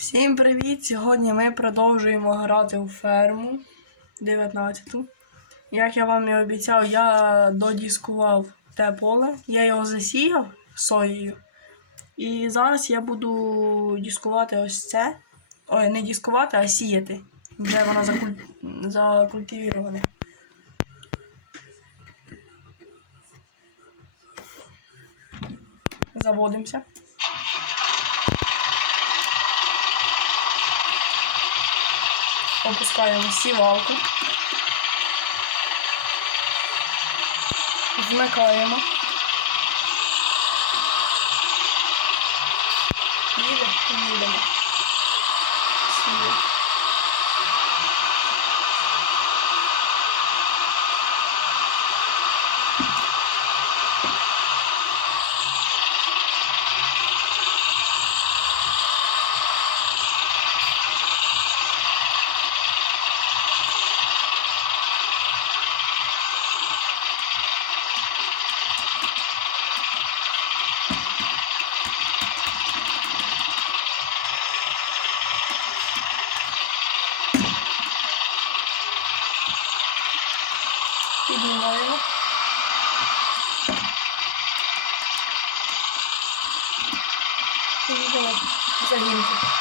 Всім привіт! Сьогодні ми продовжуємо грати у ферму 19. Як я вам і обіцяв, я додіскував те поле, я його засіяв соєю. І зараз я буду дискувати ось це. Ой, не дискувати, а сіяти. Вже воно закуль... закультивіроване. Заводимося. Опускаємо сівалку. Вмикаємо. Їдемо, їдемо. Сіє. Піднімаємо. І їдемо в загінку.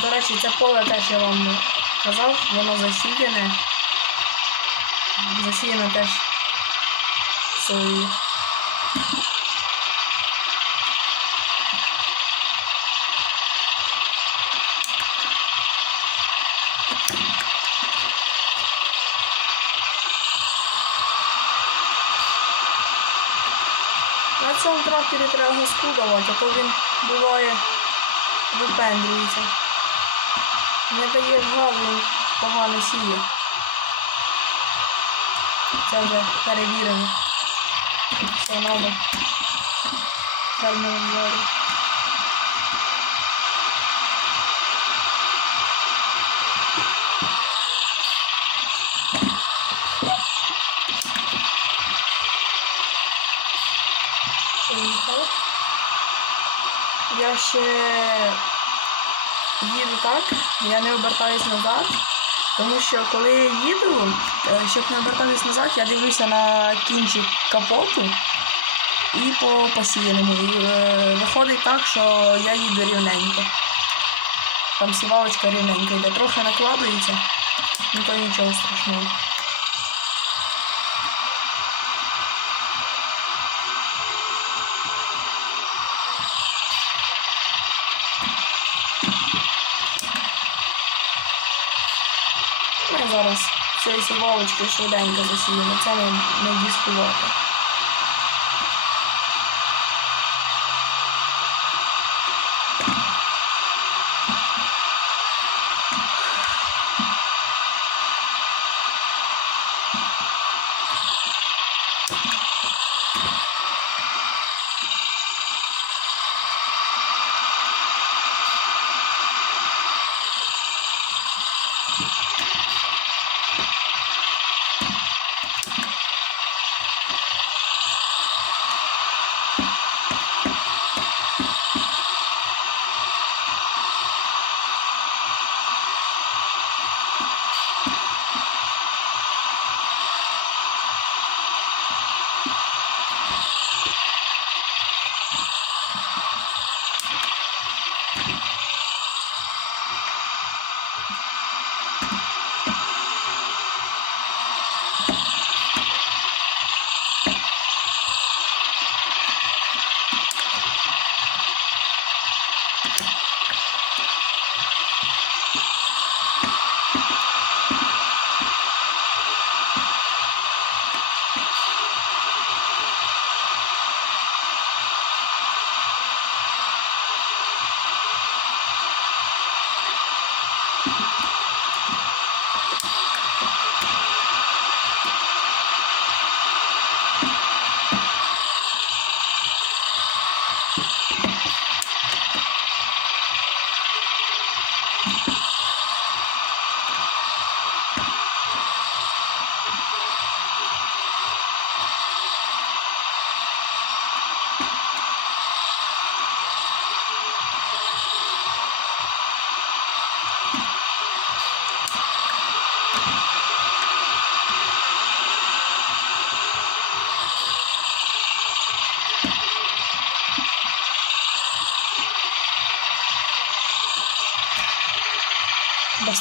До речі, це поле теж я вам казав, воно засіяне. Засіяне теж соєю. На цьому тракторі треба газку давати, а то він буває випендрюється. Не дає він погано сіє. Це вже перевірено. Надо. Фермером дворі. Поїхали. Я ще так, я не обертаюсь назад, тому що коли я їду, е, щоб не обертатись назад, я дивлюся на кінчик капоту і по посіяному. І, е, виходить так, що я їду рівненько. Там сівалочка рівненька йде, трохи накладується, ну то нічого страшного. Ми зараз цією сівалочкою швиденько засіємо, це не, не дискувати.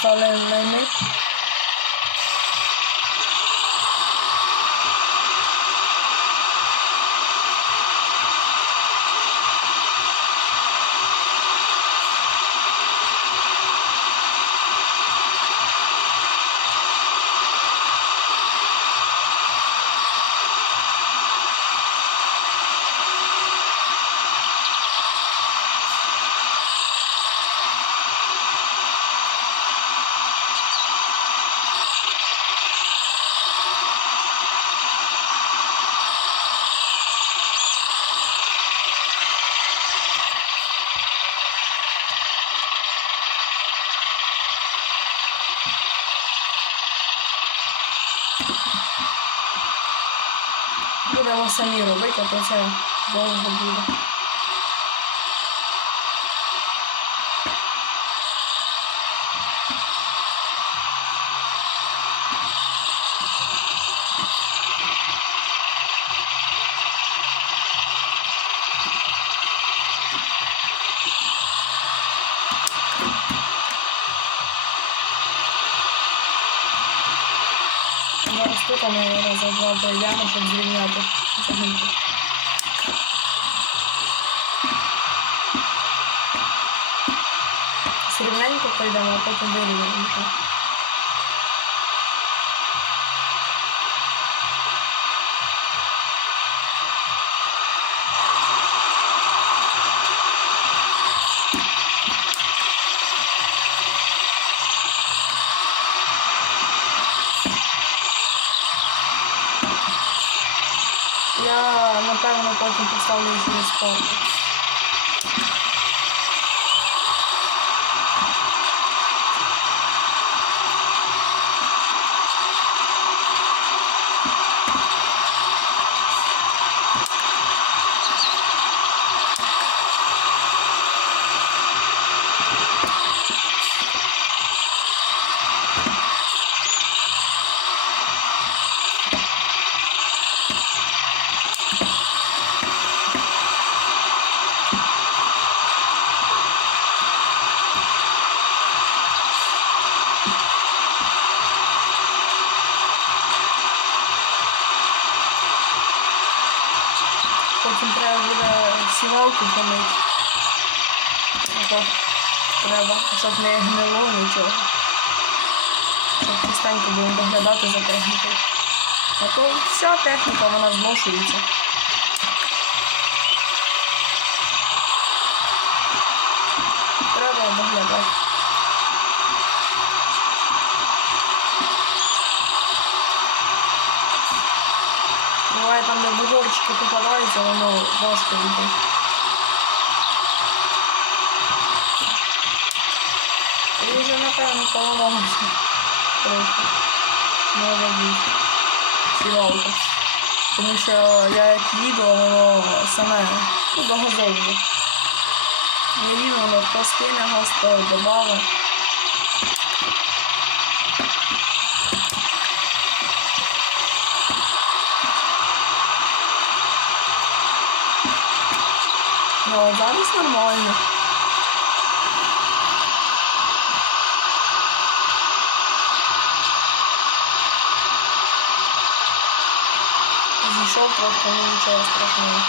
到那那那。Самі робити, а то це довго буде. Тут я раза два пройдемо, щоб зрівняти загинку. Срівненько пройдемо, а потім вирівняємо. вже. Я напевно потім поставлю через спорт. Потім треба буде сівалку помити. Ото треба, щоб не гнило нічого. Щоб чистенько будемо доглядати за технікою. А то вся техніка вона зношується. Треба доглядати. Буває там, де бугорчики попадаються, воно важко йде. І поламалося. Трохи. Може бути. Сівалка. Тому що я як їду, воно саме ну, догазовує. Не їду, воно то скине газ, то добавить. Ну, зараз нормально. Зійшов трохи, ну нічого страшного.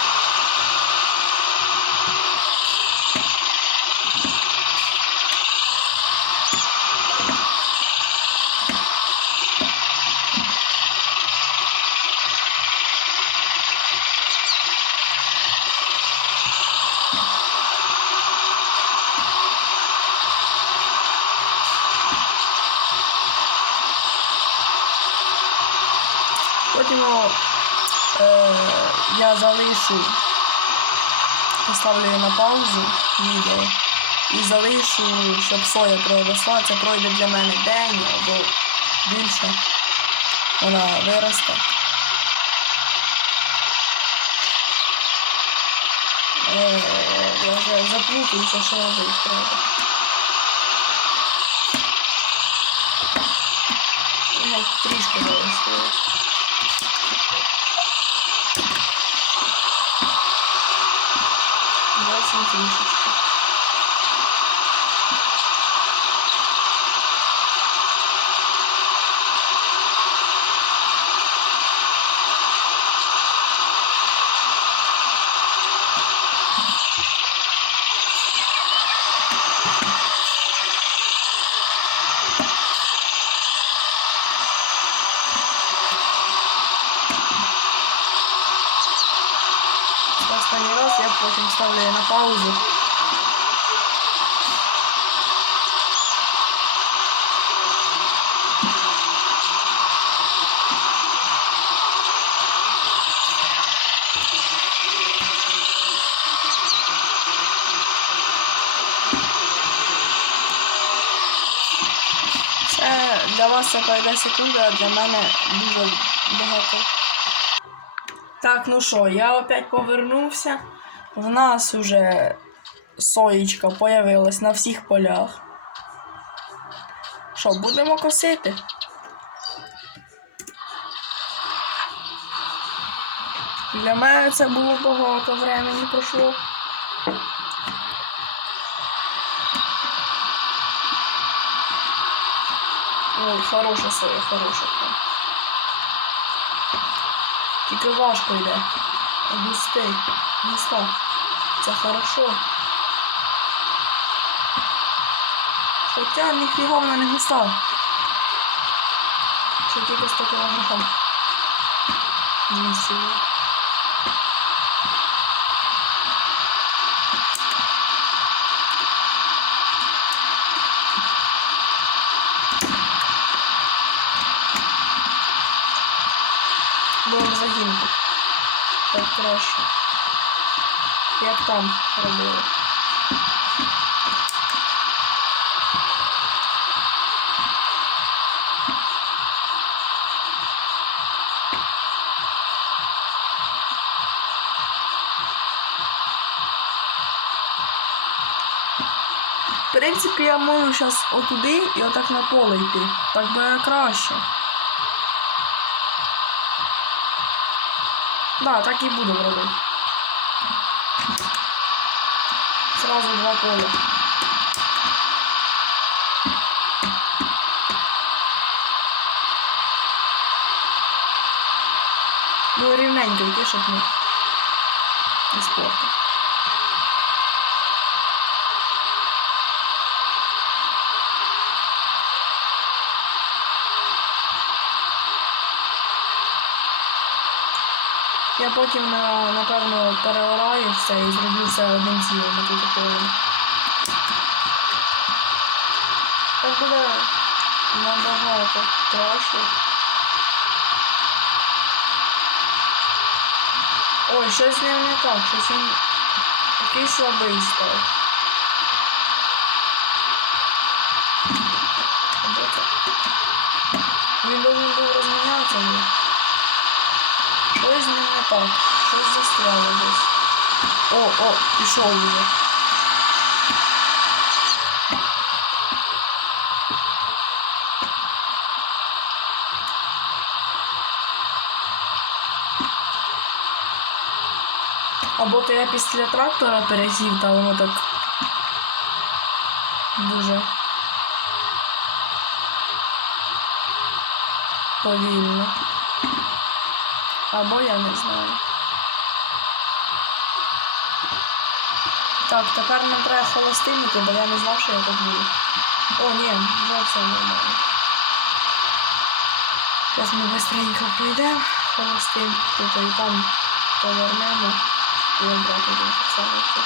Потім о, е, я залишу, поставлю на паузу відео і залишу, щоб соя проросла. Це пройде для мене день або більше. Вона виросте. Е, я вже заплутався, що робити треба. Трішки залишилось. Зовсім трішечки. потім ставлю її на паузу. Це пройде секунда, а для мене дуже багато. Так, ну що, я опять повернувся. В нас уже соєчка появилась на всіх полях. Що, будемо косити? Для мене це було багато времени пройшло. Ой, хороша соя, хороша. Тільки важко йде. Густий. Густа. Це хорошо. Хоча ніфіга вона не густа. Що тільки 100 кілограм. 200. Будемо краще. Як там робили. В принципі, я можу зараз отуди і отак на поле йти. Так буде краще. Да, так і буду робити. Сразу два поля. Ну, рівненько йти, щоб не Я потім, на- напевно, переораю все і зроблю все одним цілим полем. Так буде набагато краще. Ой, щось з ним не так, щось він такий слабий став. Так. Щось застряло десь. О, о, пішов вже. Або то я після трактора пересів, та воно так дуже повільно. Або я не знаю. Так, тепер нам треба холостильники, бо я не знав, що я так буду. О, ні, все нормально. Зараз ми швидко пройдемо холостин, тут і там повернемо і обрати будемо само. тут.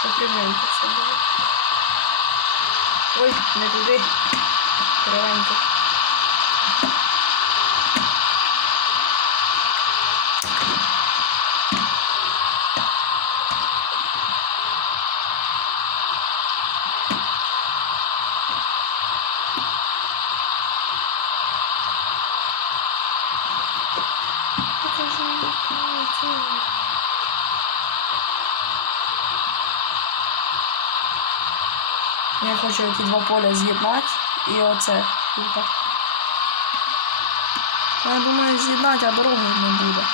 Щоб все було. Ой, не туди. Кривенько. Хочу ці два поля з'єднати і оце тут. Ну, Я думаю, з'єднати, а дороги не буде.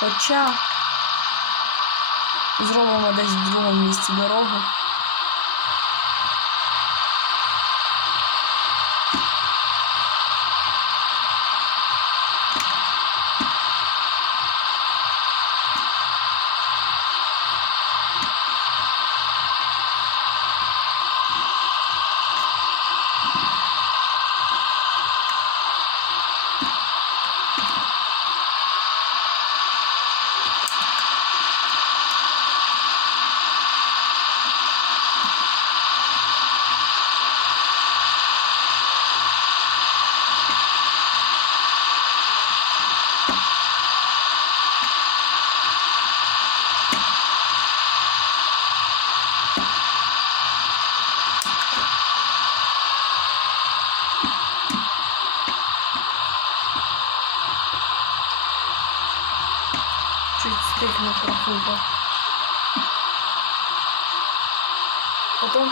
Хоча зробимо десь в другому місці дорогу.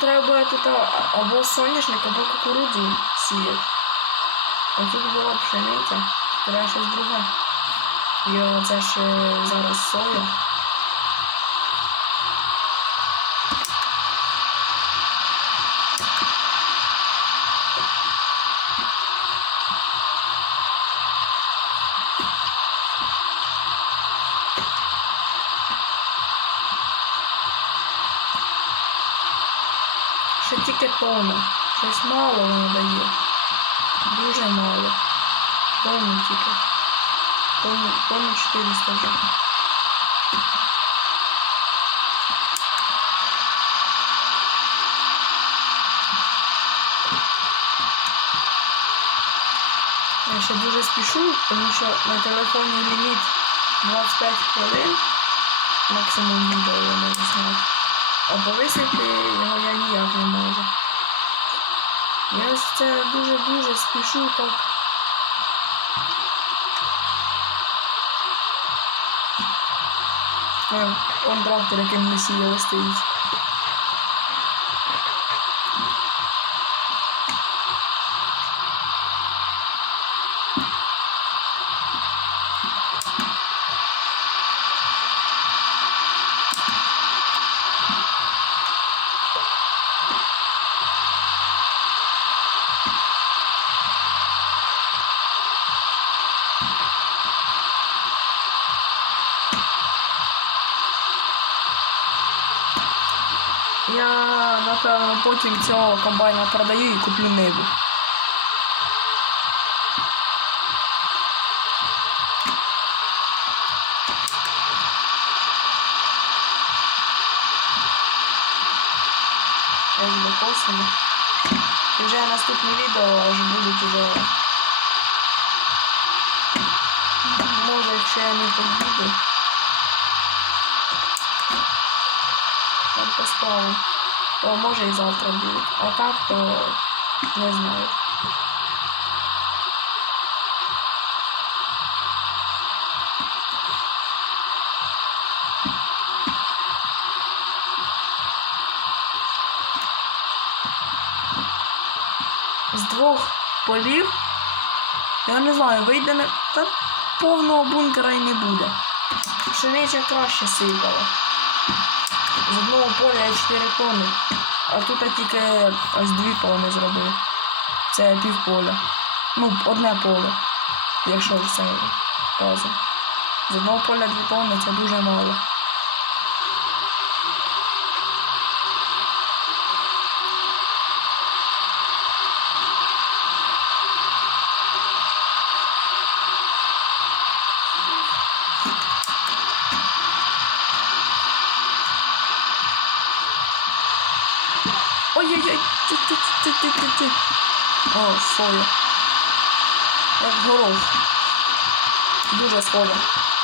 Треба тут або соняшник, або кукурудзу сіяти. А тут була пшениця, треба щось друге. І оце ж е, зараз соя. Тонна. Щось мало воно дає. Дуже мало. Тонну тільки. Тонну, тонну 400 вже. Я ще дуже спішу, тому що на телефоні ліміт 25 хвилин. Максимум відео я можу зняти. А повисити його я ніяк не можу. Я ось це дуже-дуже спішу так. Он трактор, яким не сіяли стоїть. Я напевно потім цього комбайна продаю і куплю ниву. І вже наступне відео аж будуть уже. Може, якщо я не поїду. Там. То може і завтра буде. А так то не знаю. З двох полів, я не знаю, вийде на та повного бункера і не буде. Пшениця краще сипала. З одного поля я 4 тони, а тут я тільки аж 2 тони зробив. Це пів поля. Ну, одне поле, якщо все разом. З одного поля 2 тони це дуже мало. Ти-ти-ти-ти-ти-ти. О, соя. Як горох. Дуже схоже.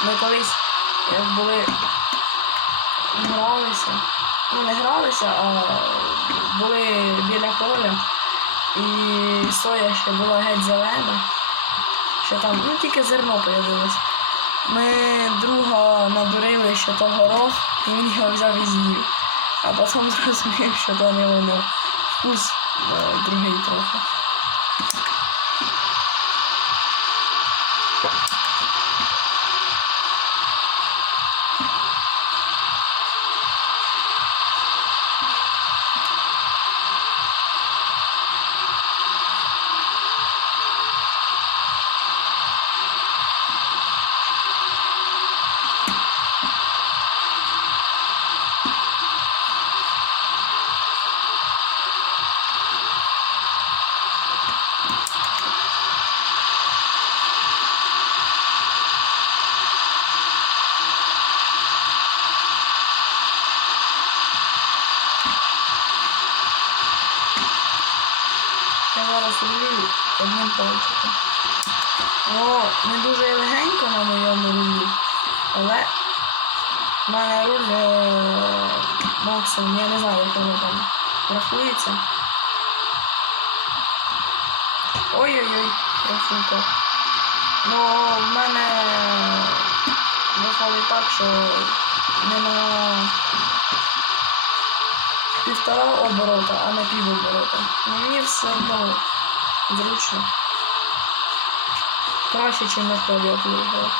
Ми колись, як були, гралися. Ну, не гралися, а були біля поля. І соя ще була геть зелена. Ще там, ну тільки зерно появилось. Ми друга надурили, що то горох, і він його взяв і з'їв. А потім зрозумів, що то не воно. Вкус е, другий трохи. Не дуже легенько на моєму рулі, але в мене руль е, максимум, я не знаю, як воно там рахується. Ой-ой-ой, красунько. Ну, в мене виходить так, що не на півтора оборота, а на пів оборота. Ну, мені все одно зручно. Краще, ніж на клавіатурі грати.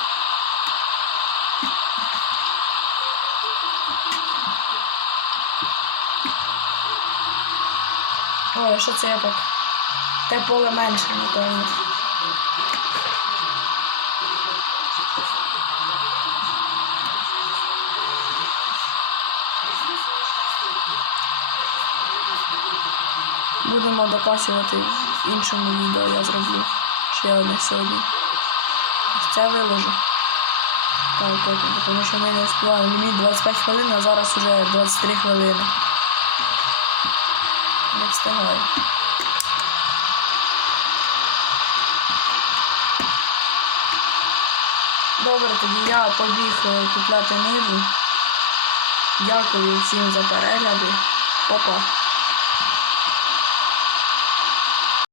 Ой, що це я так? Те поле менше, напевно. Будемо докачувати в іншому відео, я зроблю ще одне сьогодні. Це виложу. Так, потім, тому що ми не встигаємо. Ліміт 25 хвилин, а зараз уже 23 хвилини. Не встигаю. Добре, тоді я побіг е, купляти ниву. Дякую всім за перегляди. Опа.